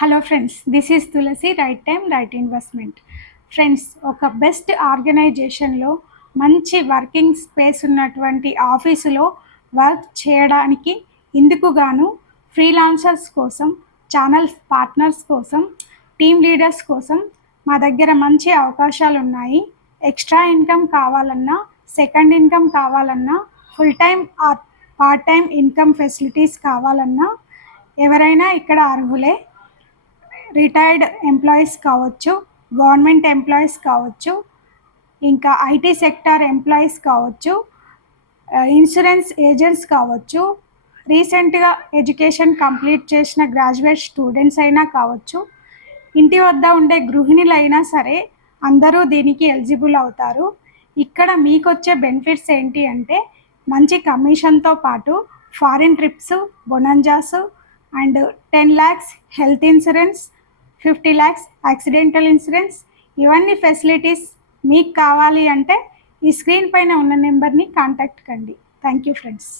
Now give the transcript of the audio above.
Hello friends, this is Tulasi. Right time right investment. Friends, ఒక best ఆర్గనైజేషన్లో మంచి working space ఉన్నటువంటి ఆఫీసులో వర్క్ చేయడానికి ఇందుకు గాను ఫ్రీలాన్సర్స్ కోసం, ఛానల్ పార్ట్నర్స్ కోసం, టీమ్ లీడర్స్ కోసం మా దగ్గర మంచి అవకాశాలు ఉన్నాయి. ఎక్స్ట్రా ఇన్కమ్ కావాలన్నా, సెకండ్ ఇన్కమ్ కావాలన్నా, full time or part time income facilities కావాలన్నా ఎవరైనా ఇక్కడ అర్హులే. రిటైర్డ్ ఎంప్లాయీస్ కావచ్చు, గవర్నమెంట్ ఎంప్లాయీస్ కావచ్చు, ఇంకా ఐటీ సెక్టార్ ఎంప్లాయీస్ కావచ్చు, ఇన్సూరెన్స్ ఏజెంట్స్ కావచ్చు, రీసెంట్గా ఎడ్యుకేషన్ కంప్లీట్ చేసిన గ్రాడ్యుయేట్ స్టూడెంట్స్ అయినా కావచ్చు, ఇంటి వద్ద ఉండే గృహిణులైనా సరే అందరూ దీనికి ఎలిజిబుల్ అవుతారు. ఇక్కడ మీకు వచ్చే బెనిఫిట్స్ ఏంటి అంటే మంచి కమిషన్తో పాటు foreign trips, bonanzas and 10 lakhs health insurance, 50 lakhs accidental insurance, ఇవన్నీ ఫెసిలిటీస్ మీకు కావాలి అంటే ఈ స్క్రీన్ పైన ఉన్న నెంబర్ని కాంటాక్ట్ కండి. Thank you friends.